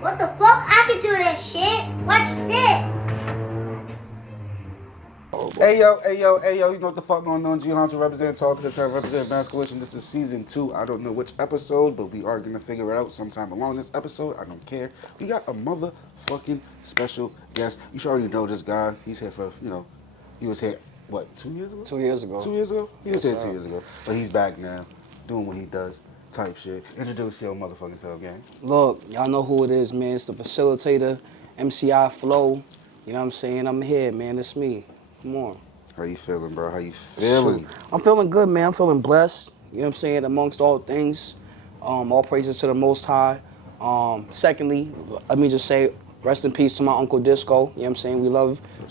What the fuck? I can do this shit. Watch this. Hey yo, you know what the fuck going on? G Hunter represent Talk to the represent Masculine. This is season 2. I don't know which episode, but we are gonna figure it out sometime along this episode. I don't care. We got a motherfucking special guest. You should already know this guy. He's here for, he was here, what, 2 years ago? 2 years ago. 2 years ago? He was Yes, here sir. 2 years ago. But he's back now, doing what he does, type shit. Introduce your motherfucking self, gang. Look, y'all know who it is, man. It's the Facilitator, MCI Flow. You know what I'm saying? I'm here, man. It's me. Come on. How you feeling, bro? How you feeling? I'm feeling good, man. I'm feeling blessed. You know what I'm saying? Amongst all things, all praises to the Most High. Secondly, let me just say, rest in peace to my Uncle Disco. You know what I'm saying?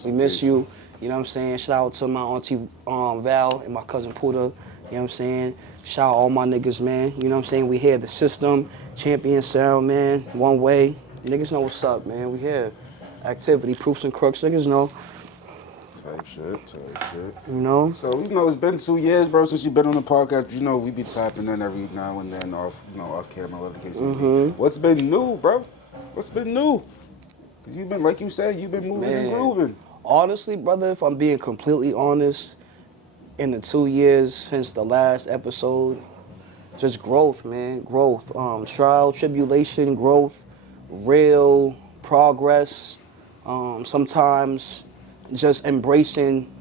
We miss you. You know what I'm saying? Shout out to my auntie Val and my cousin Puda. You know what I'm saying? Shout out all my niggas, man. You know what I'm saying? We here, the system, champion sound, man. One way. Niggas know what's up, man. We here. Activity, proofs and crooks, niggas know. Type shit. You know? So, it's been 2 years, bro, since you've been on the podcast. We be tapping in every now and then off camera, whatever the case may be. What's been new, bro? What's been new? Because you've been, like you said, you've been moving and grooving. Honestly, brother, if I'm being completely honest, in the 2 years since the last episode, just growth, man, growth. Trial, tribulation, growth, real progress. Sometimes just embracing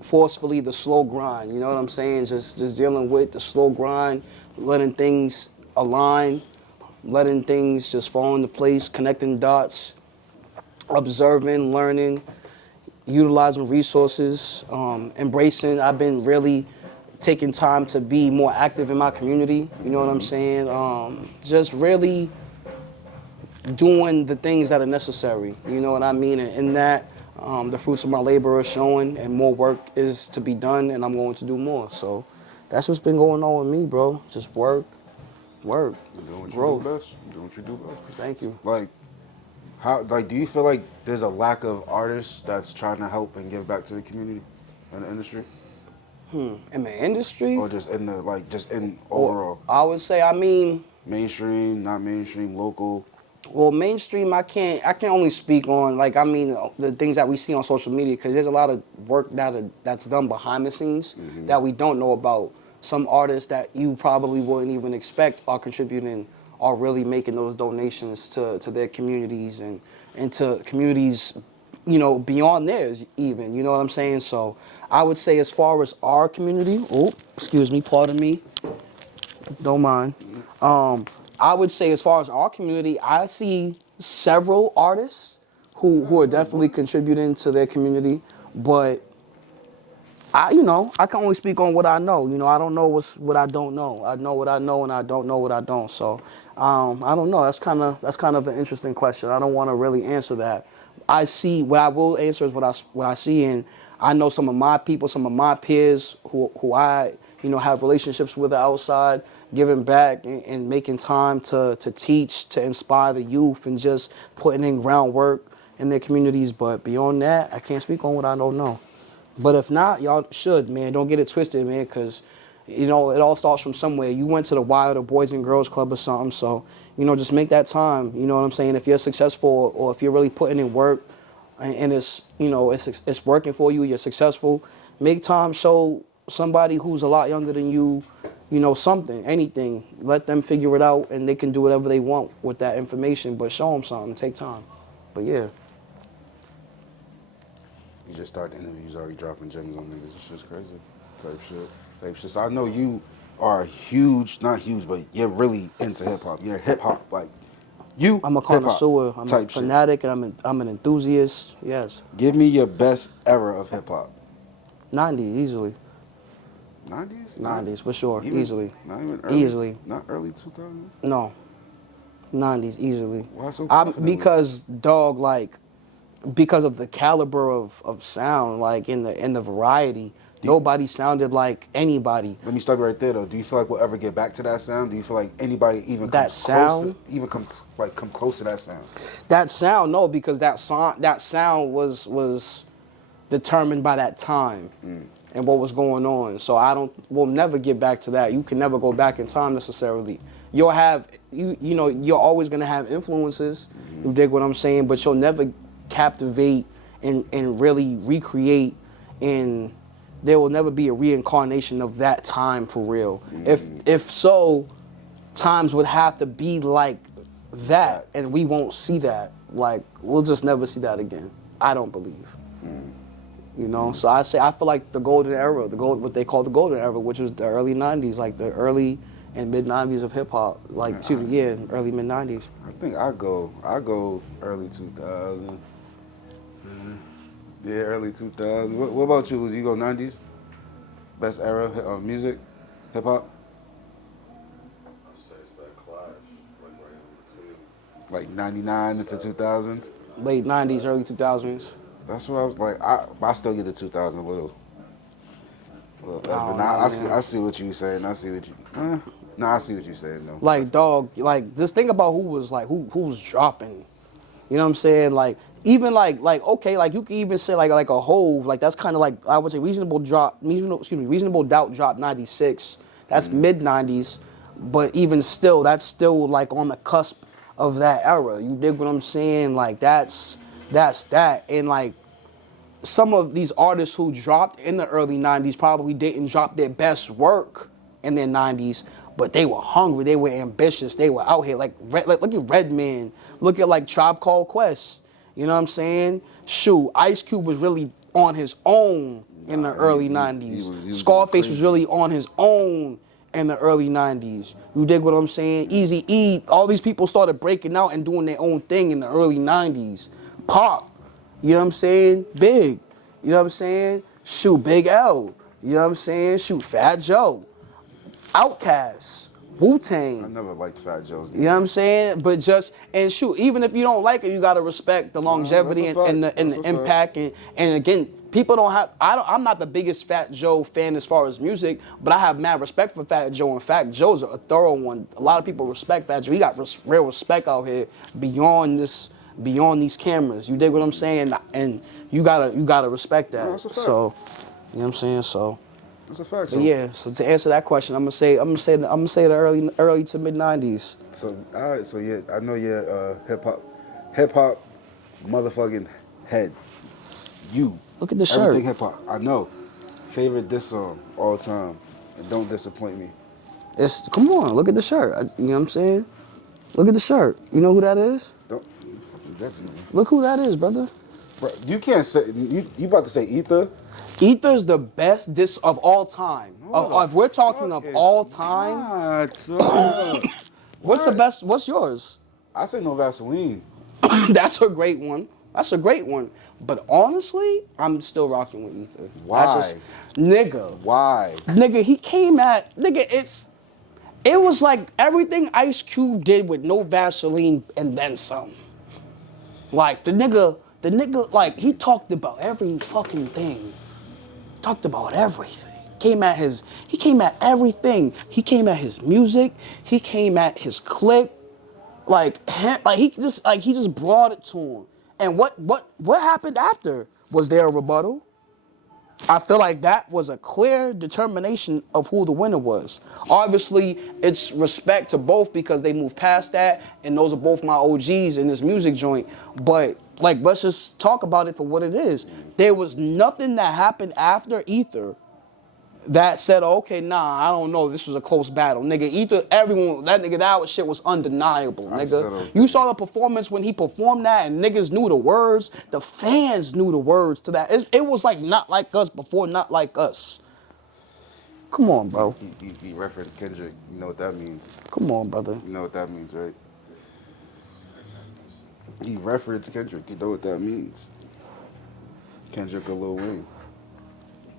forcefully the slow grind, you know what I'm saying? Just dealing with the slow grind, letting things align, letting things just fall into place, connecting dots, observing, learning, utilizing resources, embracing. I've been really taking time to be more active in my community, you know what I'm saying? Just really doing the things that are necessary, you know what I mean? And in that, the fruits of my labor are showing, and more work is to be done, and I'm going to do more. So that's what's been going on with me, bro. Just work, You're doing what growth. you do best. You're doing what you do best. Thank you. Do you feel like there's a lack of artists that's trying to help and give back to the community and the industry? In the industry? Or just in overall? I would say, Mainstream, not mainstream, local. well, mainstream, I can only speak on, the things that we see on social media, because there's a lot of work that's done behind the scenes that we don't know about. Some artists that you probably wouldn't even expect are contributing, are really making those donations to their communities and to communities, beyond theirs even, you know what I'm saying? So I would say as far as our community, pardon me, don't mind. I would say as far as our community, I see several artists who are definitely contributing to their community, but I can only speak on what I know. I don't know what I don't know. I know what I know, and I don't know what I don't. So I don't know. That's kind of an interesting question. I don't want to really answer that. What I will answer is what I see, and I know some of my people, some of my peers who I have relationships with outside, giving back and making time to teach, to inspire the youth, and just putting in groundwork in their communities. But beyond that, I can't speak on what I don't know. But if not, y'all should, man. Don't get it twisted, man, because, it all starts from somewhere. You went to the Y or the Boys and Girls Club or something, so, just make that time. You know what I'm saying? If you're successful or if you're really putting in work and it's, it's working for you, you're successful, make time, show somebody who's a lot younger than you, something, anything. Let them figure it out, and they can do whatever they want with that information, but show them something. Take time. But, yeah. You just start the interviews already dropping gems on niggas. It's just crazy. Type shit. So I know you are huge, not huge, but you're really into hip hop. You're hip hop. I'm a connoisseur. I'm a fanatic, and I'm an enthusiast. Yes. Give me your best era of hip hop. 90s, easily. 90s? 90s, for sure. Easily. Not even early? Easily. Not early 2000s? No. 90s, easily. Why so confident? Because of the caliber of sound, in the variety, nobody sounded like anybody. Let me stop you right there, though. Do you feel like we'll ever get back to that sound? Do you feel like anybody even come close to that sound? That sound, no, because that sound was determined by that time and what was going on. So we'll never get back to that. You can never go back in time necessarily. you'll have you know you're always gonna have influences. You dig what I'm saying? But you'll never captivate and really recreate, and there will never be a reincarnation of that time for real. If so, times would have to be like that, and we won't see that. Like, we'll just never see that again. I don't believe. You know, so I feel like the golden era, what they call the golden era, which was the early '90s, like the early and mid '90s of hip hop, like early mid '90s. I think I go early 2000s. Yeah, early 2000s. What about you? You go '90s? Best era of music, hip hop? I'd say it's that clash, like right in between. Like '99 into 2000s. Late '90s, early 2000s. That's what I was like. I still get the 2000 a little. But don't now know, I man. see what you saying. I see what you. I see what you saying though. Like, dog, like, just think about who was dropping. You know what I'm saying? Like, even like okay, like you can even say like a Hove, like that's kind of like, I would say Reasonable Doubt dropped '96. That's mid '90s, but even still, that's still like on the cusp of that era. You dig what I'm saying? Like that's that, and like some of these artists who dropped in the early '90s probably didn't drop their best work in their '90s, but they were hungry, they were ambitious, they were out here. Like look at Redman, look at like Tribe Called Quest. You know what I'm saying? Shoot, Ice Cube was really on his own in the early '90s. He was Scarface crazy. was really on his own in the early '90s. You dig what I'm saying? Eazy-E, all these people started breaking out and doing their own thing in the early '90s. Pop, you know what I'm saying? Big, you know what I'm saying? Shoot, Big L, you know what I'm saying? Shoot, Fat Joe, Outkast, Wu-Tang. I never liked Fat Joe's. You know what I'm saying? But just, and shoot, even if you don't like it, you gotta respect the longevity that's a and the fact. That's a impact. And again, people don't have, I'm not the biggest Fat Joe fan as far as music, but I have mad respect for Fat Joe. In fact, Joe's a thorough one. A lot of people respect Fat Joe. He got real respect out here beyond these cameras. You dig what I'm saying? And you gotta respect that. No, that's a fact. So, you know what I'm saying? So. That's a fact. But yeah, so to answer that question, I'm gonna say the early to mid '90s. So all right. So yeah, I know you're hip hop, motherfucking head. You. Look at the Everything shirt. hip hop. I know. Favorite diss song all time. And don't disappoint me. Come on, look at the shirt. You know what I'm saying? Look at the shirt. You know who that is? Don't. That's Look who that is, brother. bro, you can't say you about to say Ether. Ether's the best diss of all time. If we're talking of Fuck, all it's time, not, son. what's the best? What's yours? I say no Vaseline. That's a great one. That's a great one. But honestly, I'm still rocking with Ether. Why? That's just, nigga. Why? Nigga, he came at, it was like everything Ice Cube did with no Vaseline and then some. Like, the nigga, like, he talked about every fucking thing. Talked about everything. He came at everything. He came at his music. He came at his clique. He just brought it to him. And what happened after? Was there a rebuttal? I feel like that was a clear determination of who the winner was. Obviously, it's respect to both because they moved past that, and those are both my OGs in this music joint. But like, let's just talk about it for what it is. There was nothing that happened after Ether that said, okay, nah, I don't know, this was a close battle. Nigga, Ether, that shit was undeniable, nigga. You saw the performance when he performed that and niggas knew the words. The fans knew the words to that. It was like Not Like Us before Not Like Us. Come on, bro. He referenced Kendrick. You know what that means. Come on, brother. You know what that means, right? He referenced Kendrick. You know what that means. Kendrick or Lil Wayne.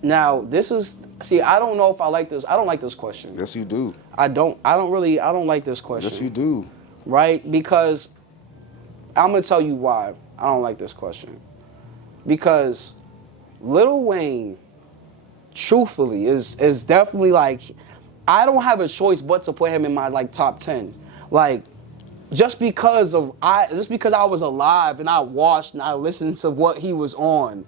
Now, I don't know if I like this. I don't like this question. Yes, you do. I don't like this question. Yes, you do. Right? Because I'm going to tell you why I don't like this question. Because Lil Wayne, truthfully, is definitely like, I don't have a choice but to put him in my like top 10. Like, just because I was alive and I watched and I listened to what he was on.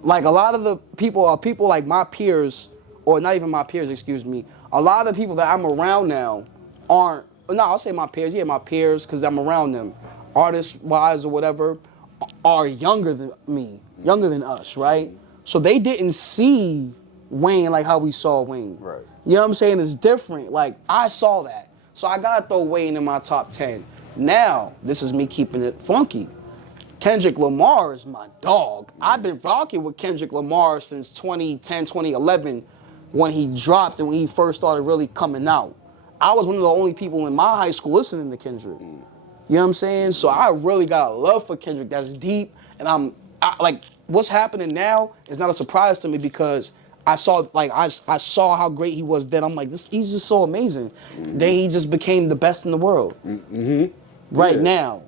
Like, a lot of the people like my peers, or not even my peers, excuse me, a lot of the people that I'm around now aren't no, I'll say my peers. Yeah, my peers, because I'm around them. Artist-wise or whatever, are younger than me, younger than us, right? So they didn't see Wayne like how we saw Wayne. Right. You know what I'm saying? It's different. Like, I saw that. So I gotta throw Wayne in my top 10. Now, this is me keeping it funky. Kendrick Lamar is my dog. I've been rocking with Kendrick Lamar since 2010, 2011, when he dropped and when he first started really coming out. I was one of the only people in my high school listening to Kendrick. You know what I'm saying? So I really got a love for Kendrick that's deep, and like, what's happening now is not a surprise to me because I saw how great he was then. I'm like, he's just so amazing. Then he just became the best in the world. Right now.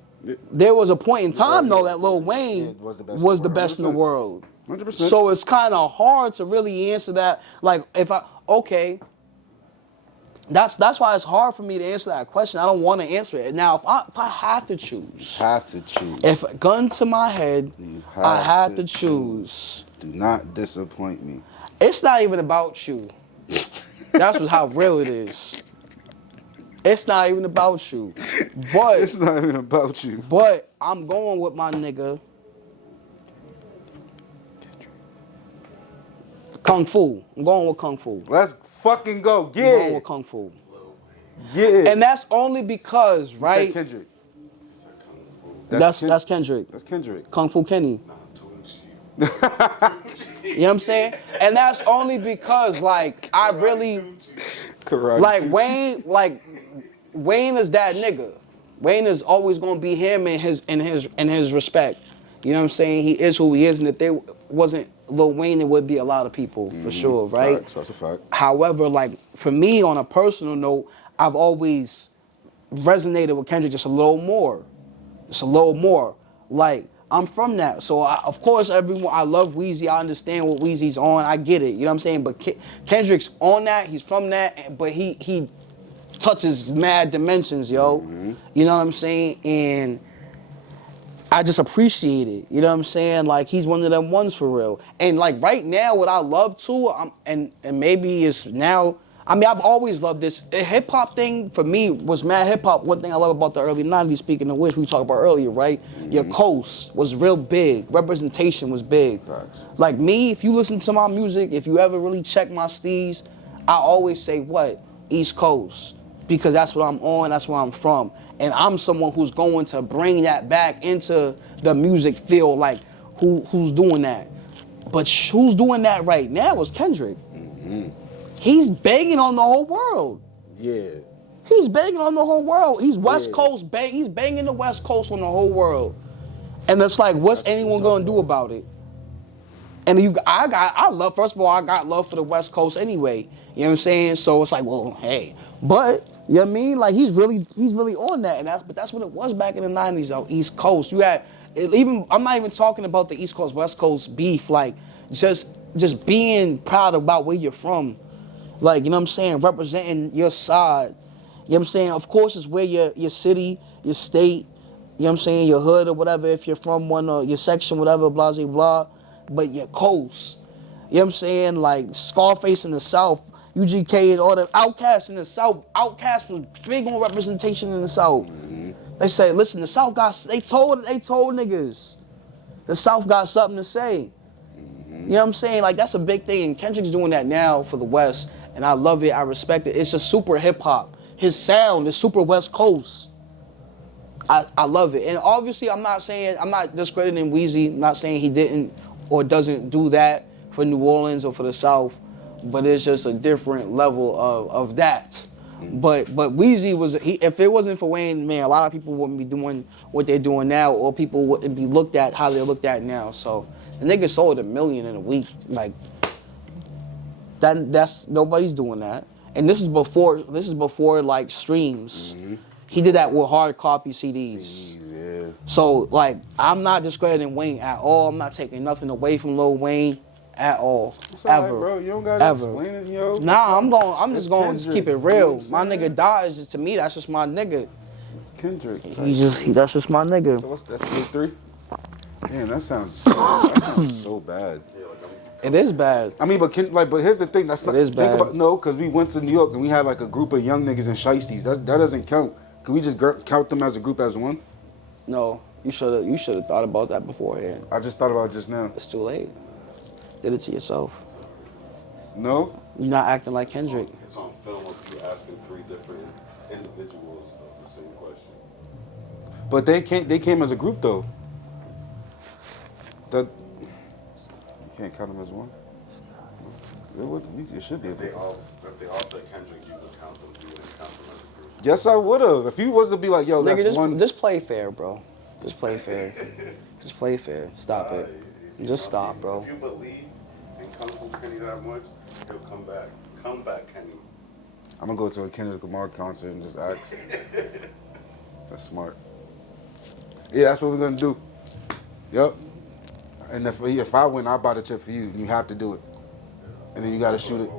There was a point in time, though, that Lil Wayne was the best in the world. 100%. So it's kind of hard to really answer that. Like, that's why it's hard for me to answer that question. I don't want to answer it. Now, if I have to choose. If a gun to my head, I have to choose. Do not disappoint me. It's not even about you. That's how real it is. It's not even about you. But It's not even about you. But I'm going with my nigga Kung Fu. I'm going with Kung Fu. Let's fucking go. I'm going Yeah. with Kung Fu. Yeah. And that's only because, right? You said Kendrick. That's Kendrick. That's Kendrick. Kung Fu Kenny. You know what I'm saying? And that's only because, like, I really Karate like teacher. Wayne is that nigga. Wayne is always gonna be him in his respect. You know what I'm saying? He is who he is, and if there wasn't Lil Wayne, there would be a lot of people for sure, right? Facts, that's a fact. However, like, for me, on a personal note, I've always resonated with Kendrick just a little more. Like, I'm from that. So, of course, everyone, I love Weezy. I understand what Weezy's on. I get it. You know what I'm saying? But Kendrick's on that. He's from that. But he touches mad dimensions, yo. You know what I'm saying? And I just appreciate it. You know what I'm saying? Like, he's one of them ones for real. And, like, right now, what I love, too, and maybe it's now, I mean, I've always loved this. The hip-hop thing, for me, was mad hip-hop. One thing I love about the early 90s, speaking of which we talked about earlier, right? Your coast was real big. Representation was big. Facts. Like me, if you listen to my music, if you ever really check my steez, I always say what? East Coast. Because that's what I'm on, that's where I'm from. And I'm someone who's going to bring that back into the music field, like, who's doing that? But who's doing that right now is Kendrick. He's banging on the whole world. Yeah. He's banging on the whole world. He's West Coast, he's banging the West Coast on the whole world. And it's like, what's anyone gonna do about it? And I got love for the West Coast anyway. You know what I'm saying? So it's like, well, hey. But, you know what I mean? Like, he's really on that. And that's what it was back in the 90s, though, East Coast. You had, I'm not even talking about the East Coast, West Coast beef, like, just being proud about where you're from. Like, you know what I'm saying? Representing your side. You know what I'm saying? Of course, it's where your city, your state, you know what I'm saying, your hood or whatever, if you're from one, or your section, whatever, blah, blah, blah. But your coast. You know what I'm saying? Like, Scarface in the South, UGK and all the Outkast in the South. Outkast was big on representation in the South. They say, listen, the South they told niggas. The South got something to say. You know what I'm saying? Like, that's a big thing. And Kendrick's doing that now for the West. And I love it. I respect it. It's just super hip-hop. His sound is super West Coast. I love it. And obviously, I'm not discrediting Weezy. I'm not saying he didn't or doesn't do that for New Orleans or for the South. But it's just a different level of that. But Weezy if it wasn't for Wayne, man, a lot of people wouldn't be doing what they're doing now, or people wouldn't be looked at how they're looked at now. So the nigga sold 1 million in a week. Like, that's nobody's doing that. And this is before like streams. He did that with hard copy CDs. Yeah. So, like, I'm not discrediting Wayne at all. I'm not taking nothing away from Lil Wayne at all. It's all right, ever. bro. You don't gotta Ever. explain it, yo. Nah, I'm just going to keep it real. You know what My I'm saying? nigga dies, to me, that's just my nigga. It's Kendrick. That's just my nigga. So what's that, 3? Damn, that sounds so bad. It is bad. I mean, but here's the thing. That's not. It is Think bad. about no, because we went to New York and we had like a group of young niggas and shiesties. That doesn't count. Can we just count them as a group as one? No, you should have thought about that beforehand. I just thought about it just now. It's too late. Did it to yourself. No. You're not acting like Kendrick. It's on film of you asking 3 different individuals of the same question. But they came as a group though. That you can't count them as one. It should be. If they all said Kendrick, you would count them. You wouldn't count them as a group. Yes, I would have. If he was to be like, yo, Nigga, that's one. just play fair, bro. Just play fair. Just play fair. Stop it. Just stop, bro. If you believe in Kung Fu Kenny that much, he'll come back. Come back, Kenny. I'm gonna go to a Kendrick Lamar concert and just ask. That's smart. Yeah, that's what we're gonna do. Yep. And if I win, I buy the chip for you. You have to do it. And then you gotta shoot it.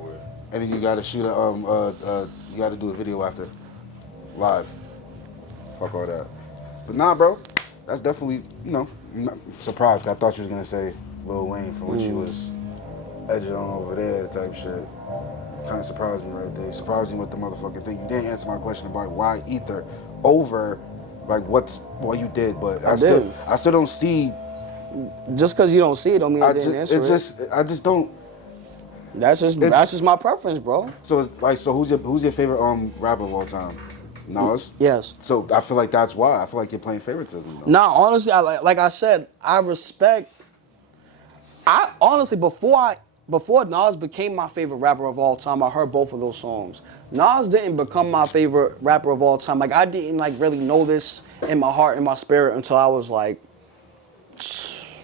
And then you gotta shoot you gotta do a video after. Live. Fuck all that. But nah, bro. That's definitely, I'm not surprised. I thought you was gonna say Lil Wayne from what you was edging on over there type shit. Kind of surprised me right there. You surprised me with the motherfucking thing. You didn't answer my question about why Ether over, like what you did. But I still don't see. Just because you don't see it, don't mean I didn't answer it. I just don't. That's just my preference, bro. So it's like, who's your favorite rapper of all time? Nas? Yes. So I feel like that's why. I feel like you're playing favoritism though. Nah, honestly, like I said, I respect. I honestly, before Nas became my favorite rapper of all time, I heard both of those songs. Nas didn't become my favorite rapper of all time. Like, I didn't really know this in my heart and my spirit until I was like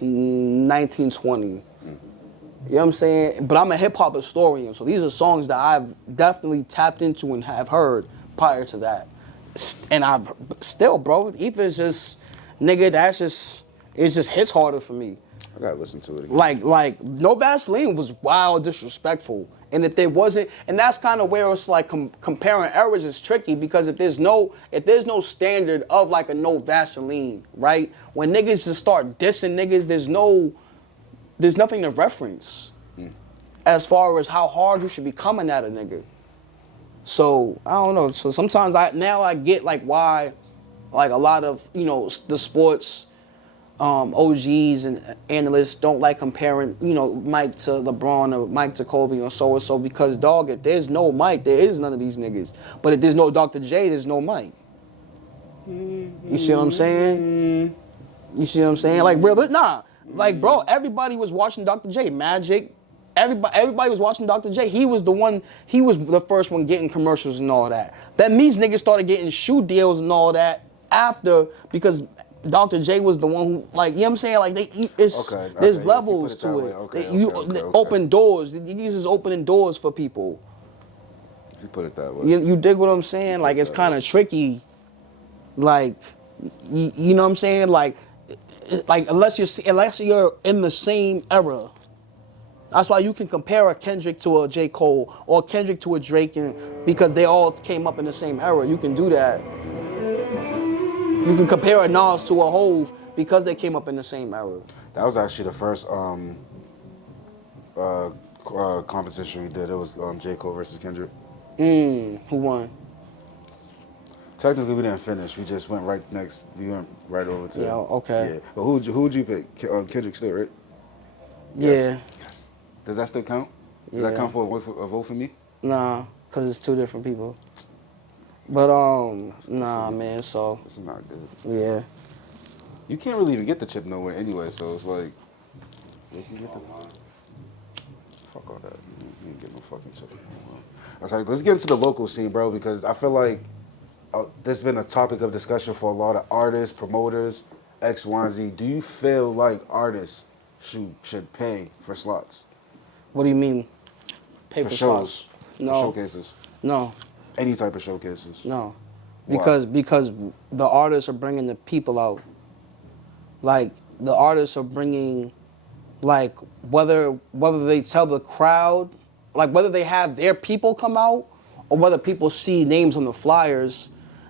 19, 20. You know what I'm saying? But I'm a hip hop historian, so these are songs that I've definitely tapped into and have heard prior to that. And I've still, bro, Ether is just, nigga, it just hits harder for me. I gotta listen to it again. Like No Vaseline was wild disrespectful. And if there wasn't, and that's kind of where it's like comparing errors is tricky, because if there's no standard of like a No Vaseline, right? When niggas just start dissing niggas, there's nothing to reference as far as how hard you should be coming at a nigga. So I don't know. So sometimes I get like why, like a lot of the sports OGs and analysts don't like comparing Mike to LeBron or Mike to Kobe or so and so, because dog, if there's no Mike, there is none of these niggas. But if there's no Dr. J, there's no Mike. You see what I'm saying? You see what I'm saying? Like real, but nah. Like bro, everybody was watching Dr. J. Magic. Everybody was watching Dr. J. He was the first one getting commercials and all that. That means niggas started getting shoe deals and all that after, because Dr. J was the one who, like, you know what I'm saying? Like, there's levels to it. Okay. Open doors. These is opening doors for people. If you put it that way. You dig what I'm saying? Like, it's kind of tricky. Like, you know what I'm saying? Like unless you're in the same era. That's why you can compare a Kendrick to a J. Cole or Kendrick to a Drake, because they all came up in the same era. You can do that. You can compare a Nas to a Hove because they came up in the same era. That was actually the first competition we did. It was J. Cole versus Kendrick. Who won? Technically, we didn't finish. We just went right next. We went right over to. Yeah. Okay. Yeah. But who'd you pick? Kendrick still, right? Yeah. Yes. Does that still count? Does that count for a vote for me? Nah, cause it's two different people. But nah, man. So this is not good. Yeah. You can't really even get the chip nowhere anyway. So it's like, you can get the. Fuck all that. You ain't get no fucking chip. I was like, let's get into the local scene, bro, because I feel like there's been a topic of discussion for a lot of artists, promoters, X, Y, and Z. Do you feel like artists should pay for slots? What do you mean? Pay for shows? slots? No. For showcases? No. Any type of showcases? No. Why? Because the artists are bringing the people out. Like, the artists are bringing, like, whether they tell the crowd, like, whether they have their people come out or whether people see names on the flyers,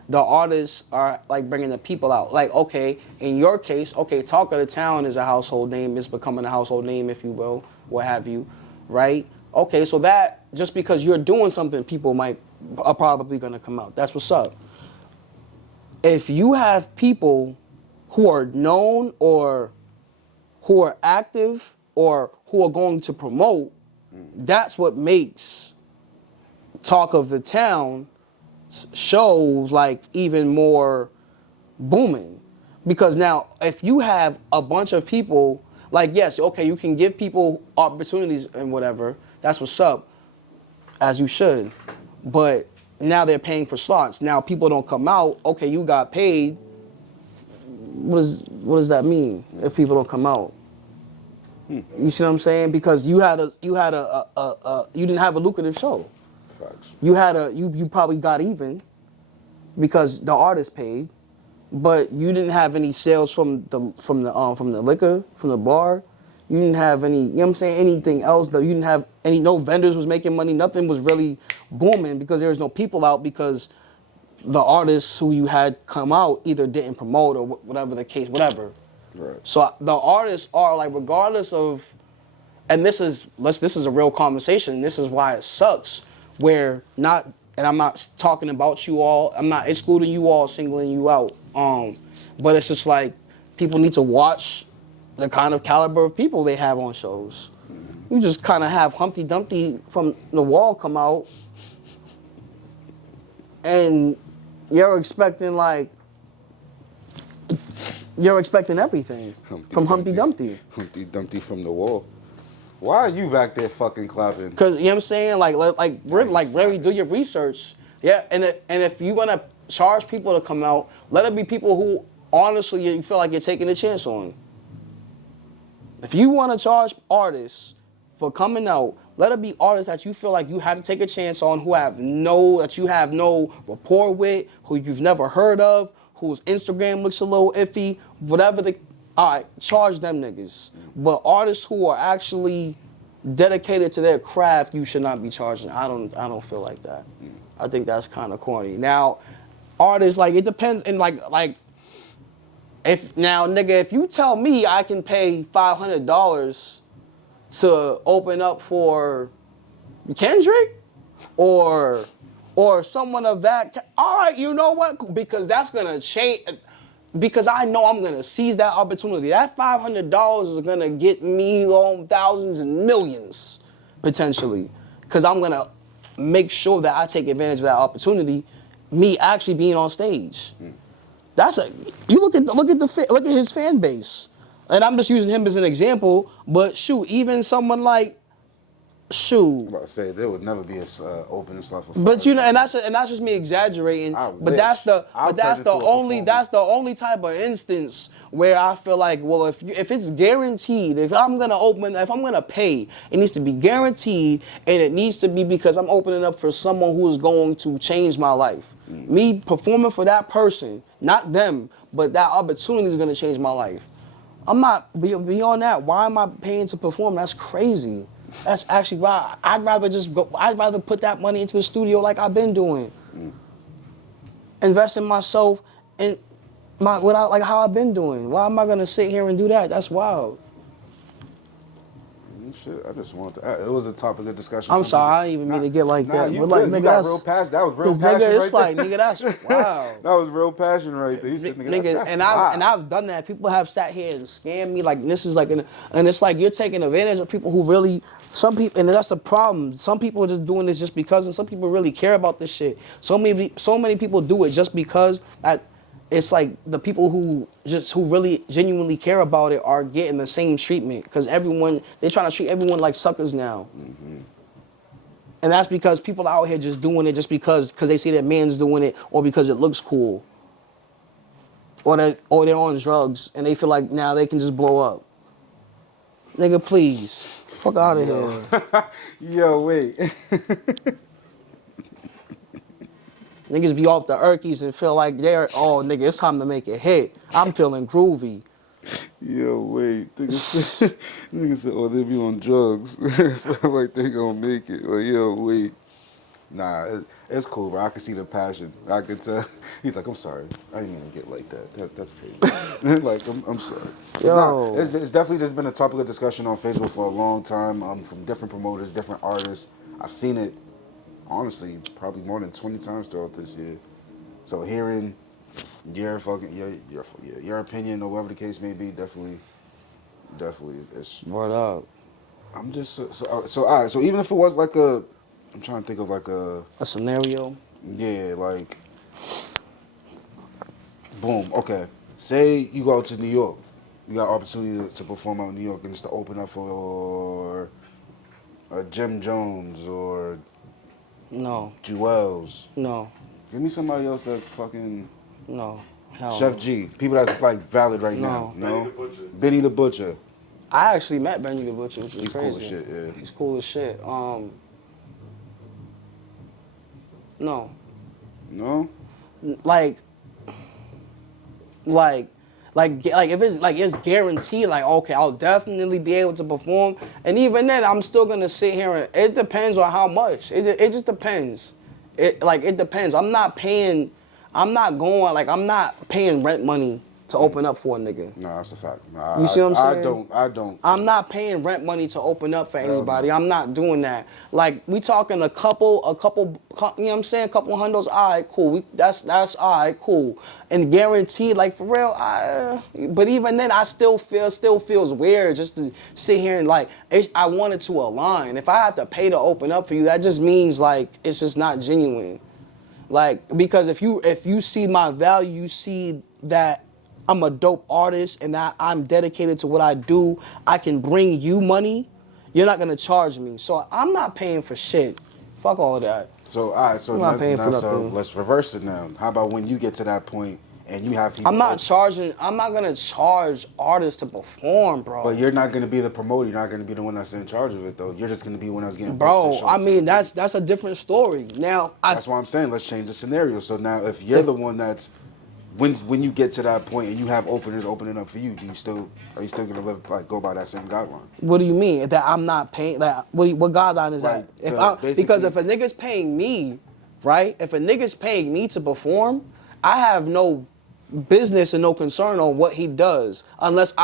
the artists are, like, bringing the people out. Like, okay, in your case, okay, Talk of the Town is a household name. It's becoming a household name, if you will. what have you, right? Okay, so that, just because you're doing something, people are probably gonna come out. That's what's up. If you have people who are known or who are active or who are going to promote, that's what makes Talk of the Town shows like even more booming. Because now if you have a bunch of people, like, yes, okay, you can give people opportunities and whatever, that's what's up, as you should, but now they're paying for slots. Now people don't come out, okay, you got paid, what does that mean if people don't come out? You see what I'm saying? Because you didn't have a lucrative show. Facts. You probably got even because the artist paid, but you didn't have any sales from the liquor, from the bar. You didn't have any, you know what I'm saying, anything else. Though you didn't have no vendors was making money. Nothing was really booming because there was no people out because the artists who you had come out either didn't promote or whatever the case, whatever. Right. So the artists are like, regardless of, and this is a real conversation. This is why it sucks. Where not, and I'm not talking about you all. I'm not excluding you all, singling you out. But it's just like people need to watch the kind of caliber of people they have on shows. You just kind of have Humpty Dumpty from the wall come out, and you're expecting everything from Humpty Dumpty. Humpty Dumpty from the wall. Why are you back there fucking clapping? Because, you know what I'm saying? Like really do your research. Yeah, and if you want to charge people to come out, let it be people who honestly you feel like you're taking a chance on. If you want to charge artists for coming out, let it be artists that you feel like you have to take a chance on, that you have no rapport with, who you've never heard of, whose Instagram looks a little iffy, whatever all right, charge them niggas. But artists who are actually dedicated to their craft, you should not be charging. I don't feel like that. I think that's kind of corny. Now, artists, like, it depends, and if you tell me I can pay $500 to open up for Kendrick or someone of that, all right, you know what? Because that's gonna change. Because I know I'm gonna seize that opportunity. That $500 is gonna get me on thousands and millions potentially. Because I'm gonna make sure that I take advantage of that opportunity. Me actually being on stage. You look at his fan base, and I'm just using him as an example. But shoot, even someone like I'm about to say there would never be a open slot for. But you know, and that's just me exaggerating. But that's the only type of instance where I feel like, well, if it's guaranteed, if I'm gonna pay, it needs to be guaranteed, and it needs to be because I'm opening up for someone who is going to change my life. Me performing for that person, not them, but that opportunity is gonna change my life. I'm not beyond that. Why am I paying to perform? That's crazy. That's actually why I'd rather put that money into the studio like I've been doing. Invest in myself and like how I've been doing. Why am I gonna sit here and do that? That's wild. Shit, I just wanted to. It was a topic of discussion. I'm sorry, I didn't even mean to get like that. You but like, good. nigga, You got real passion. That was real passion nigga, right it's like, there. nigga, that's wow. That was real passion right there. He said, nigga, that's and wild. I've done that. People have sat here and scammed me. Like this is like, and it's like you're taking advantage of people who really. Some people, and that's the problem. Some people are just doing this just because, and some people really care about this shit. So many people do it just because. It's like the people who really genuinely care about it are getting the same treatment because they're trying to treat everyone like suckers now. Mm-hmm. And that's because people out here just doing it just because they see their man's doing it or because it looks cool. Or they're on drugs and they feel like now they can just blow up. Nigga, please. Fuck out of here. Yo, wait. Niggas be off the Erkies and feel like nigga, it's time to make a hit. I'm feeling groovy. Yo, wait. Niggas said, they be on drugs. Feel like they gonna make it. Like, yo, wait. Nah, it's cool, bro. I can see the passion. I could tell. He's like, I'm sorry. I didn't mean to get like that. That's crazy. Like, I'm sorry. Yo. Nah, it's definitely just been a topic of discussion on Facebook for a long time from different promoters, different artists. I've seen it, honestly, probably more than 20 times throughout this year. So hearing your opinion or whatever the case may be, definitely, it's. Word up. I'm just so all right. So even if it was like I'm trying to think of like A scenario. yeah, like, boom, okay. Say you go to New York, you got opportunity to perform out in New York, and it's to open up for Jim Jones or No. Jewels. No. Give me somebody else that's fucking No. Hell Chef no. G. People that's like valid right now. No. No. Benny the Butcher. Benny the Butcher. I actually met Benny the Butcher, which is He's crazy. cool as shit. Yeah. He's cool as shit. No. No. Like if it's guaranteed, like, okay, I'll definitely be able to perform, and even then I'm still gonna sit here and it depends on how much. It just depends. It depends. I'm not paying rent money to open up for a nigga. Nah, that's a fact. Nah, You see what I'm saying? I don't. I'm not paying rent money to open up for Hell anybody. no. I'm not doing that. Like, we talking a couple, you know what I'm saying? A couple hundos, all right, cool. That's all right, cool. And guaranteed, like, for real, but even then, I still feels weird just to sit here and, like, I wanted to align. If I have to pay to open up for you, that just means, like, it's just not genuine. Like, because if you see my value, you see that I'm a dope artist and that I'm dedicated to what I do, I can bring you money, you're not gonna charge me. So I'm not paying for shit. Fuck all of that. So all right, so I'm not paying for so nothing. let's reverse it now. How about when you get to that point and you have people? I'm not gonna charge artists to perform, bro. But you're not gonna be the promoter. You're not gonna be the one that's in charge of it, though. You're just gonna be the one that's getting. booked to Bro, show I up to mean, the that's a different story. Now, That's why I'm saying let's change the scenario. So now, if you're the one that's when you get to that point and you have openers opening up for you, are you still gonna go by that same guideline? what do you mean that I'm not paying? Like, what guideline is Like, that? Because if a nigga's paying me, right? If a nigga's paying me to perform, I have no business and no concern on what he does unless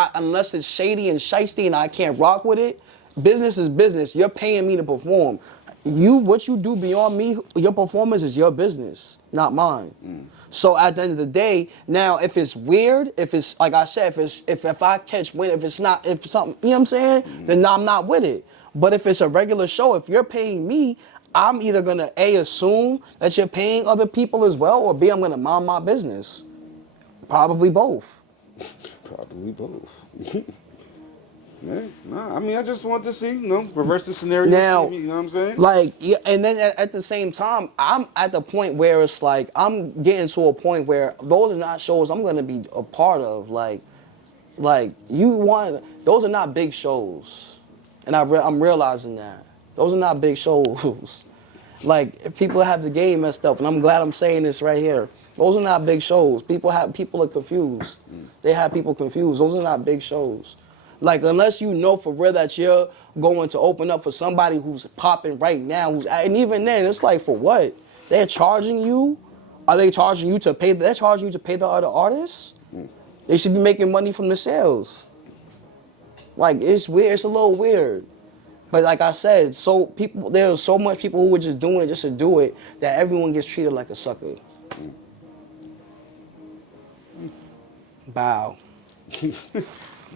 it's shady and shiesty and I can't rock with it. Business is business. You're paying me to perform. What you do beyond me, your performance is your business, not mine. So at the end of the day, now if it's weird, if it's like I said, if I catch wind, if something, you know what I'm saying, then I'm not with it. But if it's a regular show, if you're paying me, I'm either gonna A, assume that you're paying other people as well, or B, I'm gonna mind my business. Probably both. Probably both. Yeah, nah, I mean, I just want to see, reverse the scenario. Now, you know what I'm saying? Like, yeah, and then at the same time, I'm at the point where it's like, I'm getting to a point where those are not shows I'm going to be a part of. Like those are not big shows. And I'm realizing that. Those are not big shows. Like, people have the game messed up, and I'm glad I'm saying this right here. Those are not big shows. People are confused. They have people confused. Those are not big shows. Like, unless you know for real that you're going to open up for somebody who's popping right now, and even then, it's like, for what? They're charging you? Are they charging you to pay? They're charging you to pay the other artists? They should be making money from the sales. Like, it's weird. It's a little weird. But like I said, there's so much people who are just doing it just to do it that everyone gets treated like a sucker. Bow.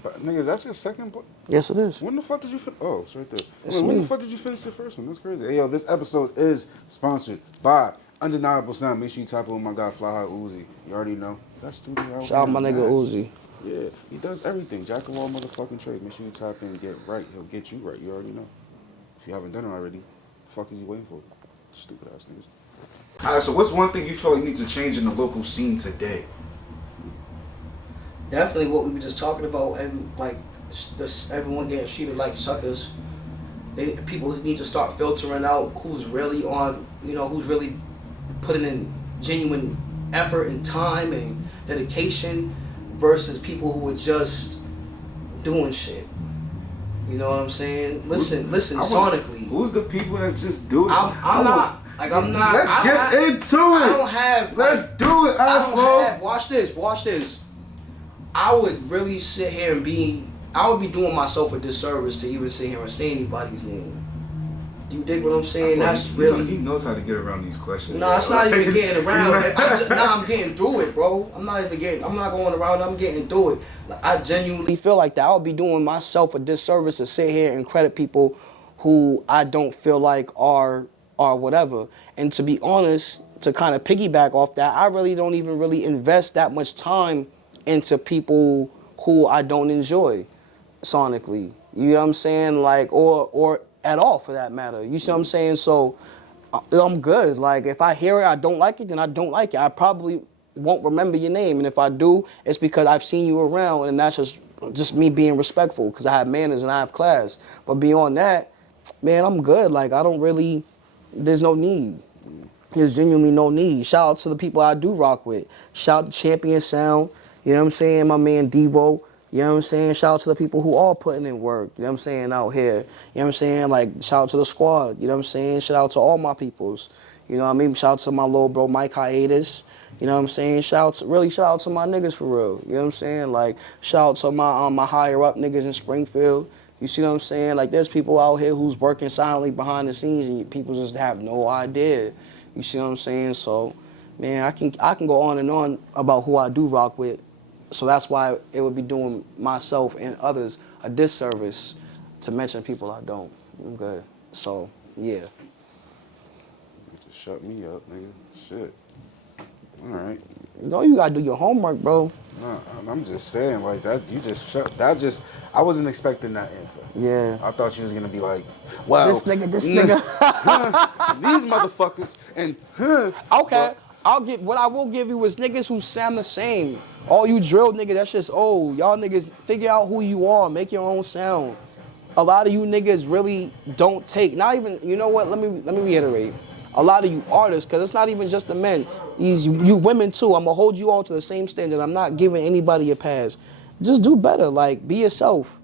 But, nigga, is that your second part? Yes, it is. When the fuck did you finish? Oh, it's right there. It's When me. the fuck did you finish the first one? That's crazy. Hey, yo, this episode is sponsored by Undeniable Sound. Make sure you tap in with my guy, Fly High Uzi. You already know. That studio out Shout out my there, nigga nice. Uzi. Yeah, he does everything. Jack of all motherfucking trade. Make sure you tap in and get right. He'll get you right. You already know. If you haven't done it already, the fuck is you waiting for? Stupid ass niggas. Alright, so what's one thing you feel like needs to change in the local scene today? Definitely what we were just talking about, and like everyone getting treated like suckers. People need to start filtering out who's really who's really putting in genuine effort and time and dedication versus people who are just doing shit. You know what I'm saying? Listen, sonically. Who's the people that just do it? I'm not Like I'm not. Let's get into it. I don't have. Let's do it, Afro. Watch this. Watch this. I would really sit here and I would be doing myself a disservice to even sit here and say anybody's name. Do you dig what I'm saying? That's really. He knows how to get around these questions. No, it's not even getting around. I'm getting through it, bro. I'm not going around. I'm getting through it. Like, I genuinely feel like that. I would be doing myself a disservice to sit here and credit people who I don't feel like are whatever. And to be honest, to kind of piggyback off that, I really don't even really invest that much time into people who I don't enjoy sonically. You know what I'm saying? Like, or at all for that matter. You see what I'm saying? So I'm good. Like, if I hear it, I don't like it, then I don't like it. I probably won't remember your name. And if I do, it's because I've seen you around, and that's just me being respectful because I have manners and I have class. But beyond that, man, I'm good. Like, I don't really, there's no need. There's genuinely no need. Shout out to the people I do rock with. Shout out to Champion Sound. You know what I'm saying? My man Devo. You know what I'm saying? Shout out to the people who are putting in work. You know what I'm saying? Out here. You know what I'm saying? Like, shout out to the squad. You know what I'm saying? Shout out to all my peoples. You know what I mean? Shout out to my little bro Mike Hiatus. You know what I'm saying? Shout out to my niggas for real. You know what I'm saying? Like, shout out to my higher up niggas in Springfield. You see what I'm saying? Like, there's people out here who's working silently behind the scenes and people just have no idea. You see what I'm saying? So, man, I can go on and on about who I do rock with. So that's why it would be doing myself and others a disservice to mention people I don't. I'm good. So, yeah. You just shut me up, nigga. Shit. All right. You know you gotta do your homework, bro. No, I'm just saying, like, that, you just shut, that just, I wasn't expecting that answer. Yeah. I thought you was going to be like, well. This nigga. These motherfuckers, and, Okay. What I will give you is niggas who sound the same. All you drill niggas, that's just old. Y'all niggas, figure out who you are, make your own sound. A lot of you niggas really don't take, not even, you know what, let me reiterate. A lot of you artists, because it's not even just the men, you women too, I'm going to hold you all to the same standard. I'm not giving anybody a pass. Just do better, like, be yourself.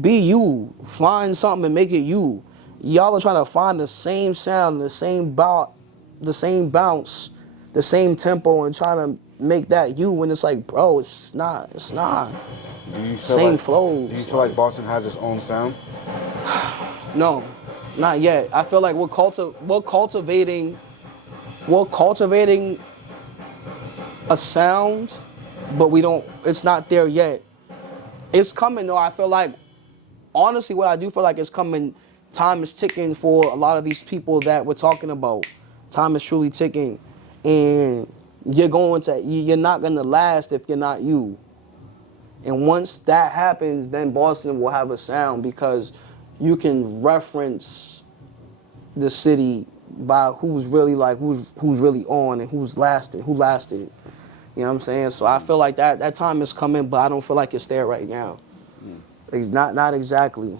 Be you. Find something and make it you. Y'all are trying to find the same sound, the same bounce, the same tempo, and trying to make that you when it's like, bro, it's not. Do you feel Same like, flows. Do you feel like Boston has its own sound? No, not yet. I feel like we're cultivating a sound, but it's not there yet. It's coming though. I feel like, honestly, what I do feel like is coming. Time is ticking for a lot of these people that we're talking about. Time is truly ticking. And you're not gonna last if you're not you. And once that happens, then Boston will have a sound because you can reference the city by who's really on and who lasted. You know what I'm saying? So I feel like that time is coming, but I don't feel like it's there right now. It's not exactly.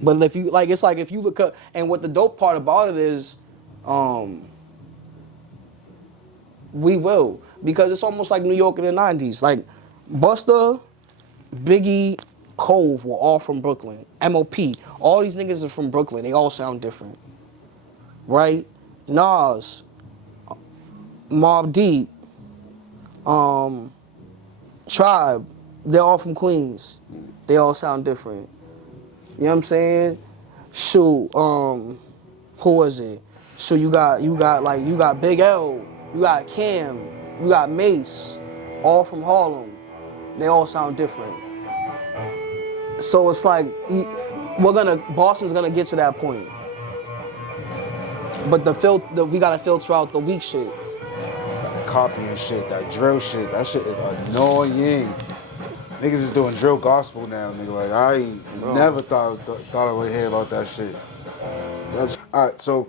But if you like, it's like if you look up, and what the dope part about it is, we will, because it's almost like New York in the 90s. Like, Busta, Biggie, Cove were all from Brooklyn. M.O.P. All these niggas are from Brooklyn. They all sound different. Right? Nas, Mobb Deep, Tribe, they're all from Queens. They all sound different. You know what I'm saying? Shoot, who was it? So you got Big L, you got Cam, you got Mace, all from Harlem. They all sound different. So it's like Boston's gonna get to that point. But we gotta filter out the weak shit. That copying shit, that drill shit, that shit is annoying. Niggas is doing drill gospel now, nigga. Like, I ain't never thought I would hear about that shit. All right, so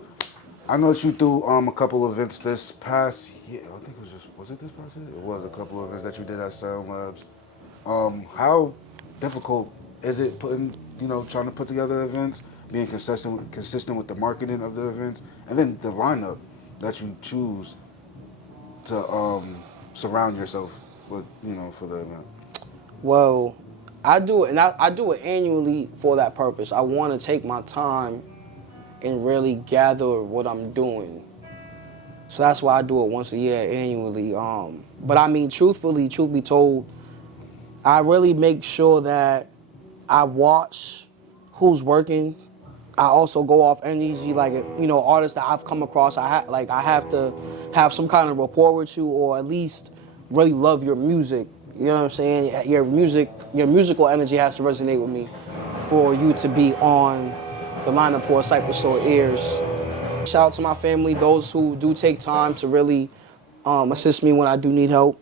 I know that you threw a couple events this past year. I think was it this past year? It was a couple of events that you did at Sound Labs. How difficult is it trying to put together events, being consistent with the marketing of the events, and then the lineup that you choose to surround yourself with, for the event? Well, I do it, and I do it annually for that purpose. I want to take my time and really gather what I'm doing So that's why I do it once a year annually. But I mean, truth be told, I really make sure that I watch who's working. I also go off energy, like, you know, artists that I've come across. I have to have some kind of rapport with you, or at least really love your music. You know what I'm saying? Your musical energy has to resonate with me for you to be on the lineup for a Cypress Soul Ears. Shout out to my family, those who do take time to really assist me when I do need help.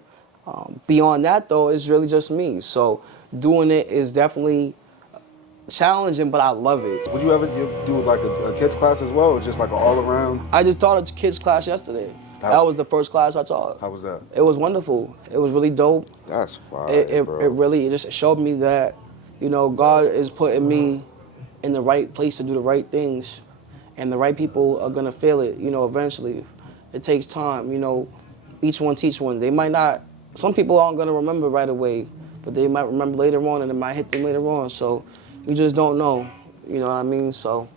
Beyond that, though, it's really just me. So doing it is definitely challenging, but I love it. Would you ever do like a kids class as well, or just like an all around? I just taught a kids class yesterday. That was the first class I taught. How was that? It was wonderful. It was really dope. That's fine, It bro. really just showed me that, you know, God is putting me in the right place to do the right things, and the right people are gonna feel it, you know, eventually. It takes time, you know, each one teach one. They might not, some people aren't gonna remember right away, but they might remember later on, and it might hit them later on. So you just don't know, you know what I mean? So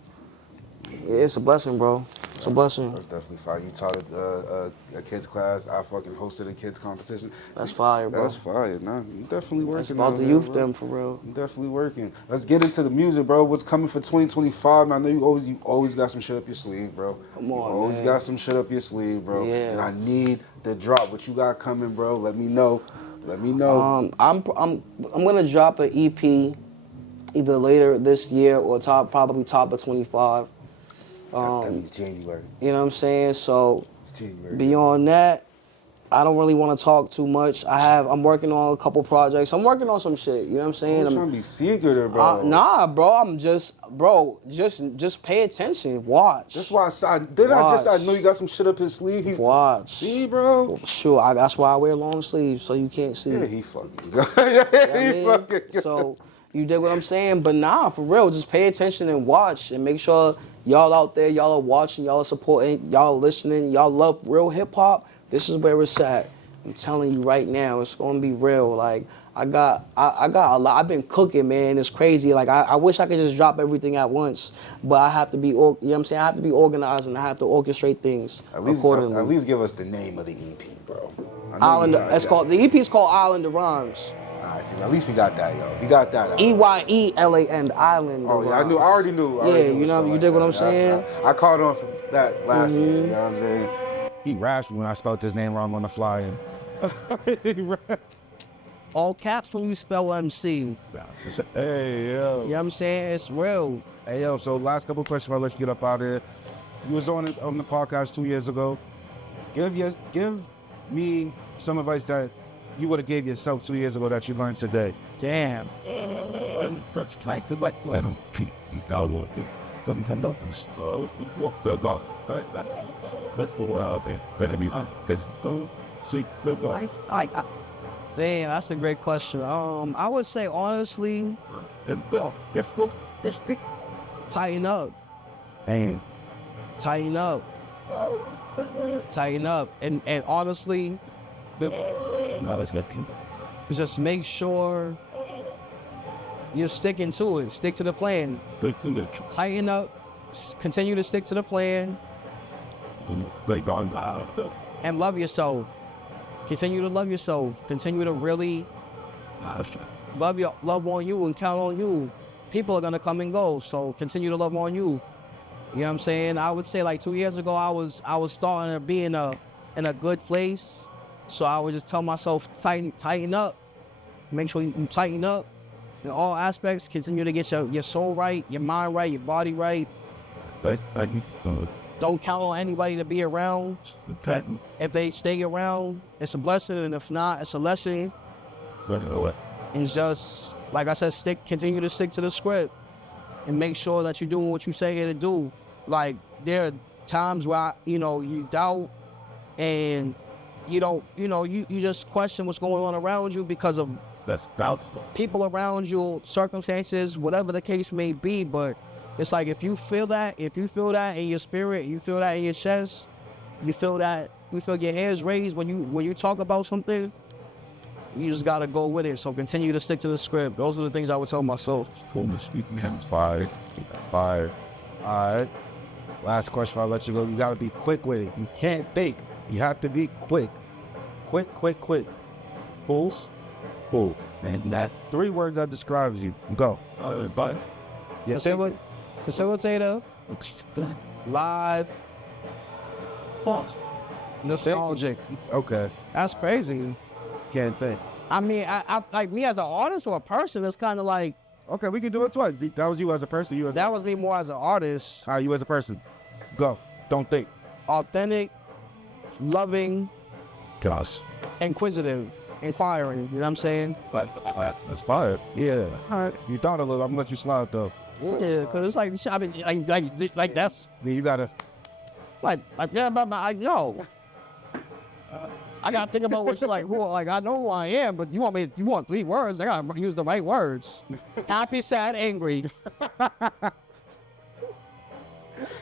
it's a blessing, bro. It's a blessing. That's definitely fire. You taught a kids class. I fucking hosted a kids competition. That's fire, bro. That's fire. Nah, you definitely working. It's about out the here, youth, bro. them, for real. You definitely working. Let's get into the music, bro. What's coming for 2025? I know you always got some shit up your sleeve, bro. Come on, you always man. got some shit up your sleeve, bro. Yeah. And I need the drop. What you got coming, bro? Let me know. Let me know. I'm gonna drop an EP either later this year or probably top of 25. That means January. You know what I'm saying? So It's January. beyond that, I don't really want to talk too much. I'm working on a couple projects. I'm working on some shit. You know what I'm saying? I'm trying to be secretive, bro. Nah, bro. Just pay attention. Watch. That's why I know you got some shit up his sleeve. Watch. See, bro. Sure. That's why I wear long sleeves, so you can't see. Yeah, he fucking. Yeah, he fucking. So you did what I'm saying, but nah, for real. Just pay attention and watch, and make sure y'all out there, y'all are watching, y'all are supporting, y'all are listening, y'all love real hip hop. This is where it's at. I'm telling you right now, it's gonna be real. Like I got a lot. I've been cooking, man. It's crazy. Like I wish I could just drop everything at once, but I have to be, you know what I'm saying? I have to be organized, and I have to orchestrate things accordingly. At least give us the name of the EP, bro. The EP is called Island of Rhymes. Alright, see, at least we got that, yo. We got that. EYELAND, Island. Oh yeah, I Rhymes. already knew. You know, you dig what I'm saying? I caught on from that last year. You know what I'm saying? He rasped when I spelled his name wrong on the fly. All caps when you spell MC. Hey, yo. You know what I'm saying? It's real. Hey, yo, so last couple of questions I'll let you get up out of here. You was on the podcast 2 years ago. Give me some advice that you would have gave yourself 2 years ago that you learned today. Damn. Damn, that's a great question. I would say honestly, tighten up. Damn. Tighten up. Tighten up. And honestly, just make sure you're sticking to it. Stick to the plan. Tighten up. Continue to stick to the plan. And love yourself. Continue to love yourself. Continue to really love on you and count on you. People are gonna come and go, so continue to love on you. You know what I'm saying? I would say like 2 years ago, I was starting to be in a good place, so I would just tell myself tighten up. Make sure you tighten up in all aspects. Continue to get your soul right, your mind right, your body right. Don't count on anybody to be around. If they stay around, it's a blessing, and if not, it's a lesson. And just, like I said, continue to stick to the script, and make sure that you're doing what you say to do. Like, there are times where, you doubt, and you just question what's going on around you because of people around you, circumstances, whatever the case may be, but it's like if you feel that in your spirit, you feel that in your chest, you feel your hands raised when you talk about something, you just gotta go with it. So continue to stick to the script. Those are the things I would tell myself. Fire. All right. Last question before I let you go. You gotta be quick with it. You can't think. You have to be quick. Quick. Pulse. Cool. And that 3 words that describes you. Go. But Yes. facilitator, live, nostalgic. Okay. That's crazy. Can't think. I mean, I like me as an artist or a person. It's kind of like Okay, we can do it twice. That was you as a person. You as that was me more as an artist. All right, you as a person. Go. Don't think. Authentic, loving, Gosh. inquisitive, inquiring. You know what I'm saying? But Inspired. Yeah. All right. You thought a little. I'm gonna let you slide though. yeah, because it's like I mean, like that's Then you gotta. like yeah, but I know. I gotta think about what you're like. Who like I know who I am, but you want 3 words? I gotta use the right words. Happy, sad, angry.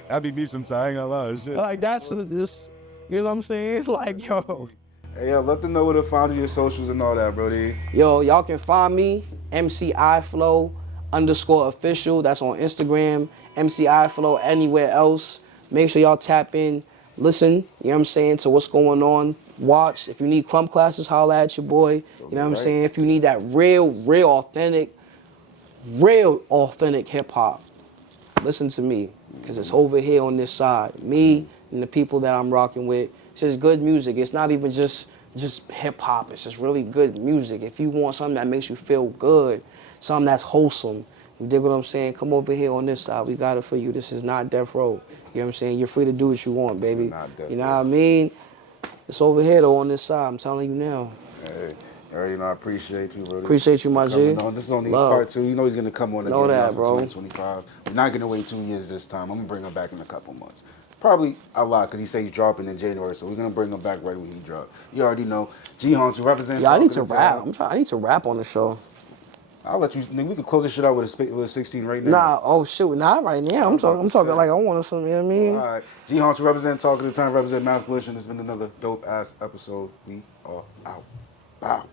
That'd be me sometimes. I ain't gonna lie. Shit. Like that's this. You know what I'm saying? Like yo. Hey, yo, let them know where to find your socials and all that, bro. Yo, y'all can find me, MCIFlow_official. That's on Instagram. MCIFlow anywhere else. Make sure y'all tap in, listen, you know what I'm saying, to what's going on. Watch. If you need crumb classes, holla at your boy. You know what I'm saying? If you need that real authentic hip hop, listen to me. Because it's over here on this side. Me and the people that I'm rocking with. It's just good music. It's not even just hip hop. It's just really good music. If you want something that makes you feel good, something that's wholesome, you dig what I'm saying? Come over here on this side. We got it for you. This is not death row. You know what I'm saying? You're free to do what you want, baby. You know what I mean? It's over here though on this side. I'm telling you now. Hey, you already know I appreciate you, bro. Appreciate you, my G. This is only Love. part 2. You know he's gonna come on again Know that, for bro. 2025. We're not gonna wait 2 years this time. I'm gonna bring him back in a couple months. Probably a lot, because he says he's dropping in January, so we're going to bring him back right when he drops. You already know. G-Hunts, who represents... Yeah, I need to rap. I need to rap on the show. I'll let you... Nigga, we can close this shit out with a 16 right now. Nah, oh shoot, not right now. I'm talking like I want something, you know what I mean? All right. G-Hunts, who represent Talking to the Time, represent Masculinity. It's been another dope-ass episode. We are out. Bow.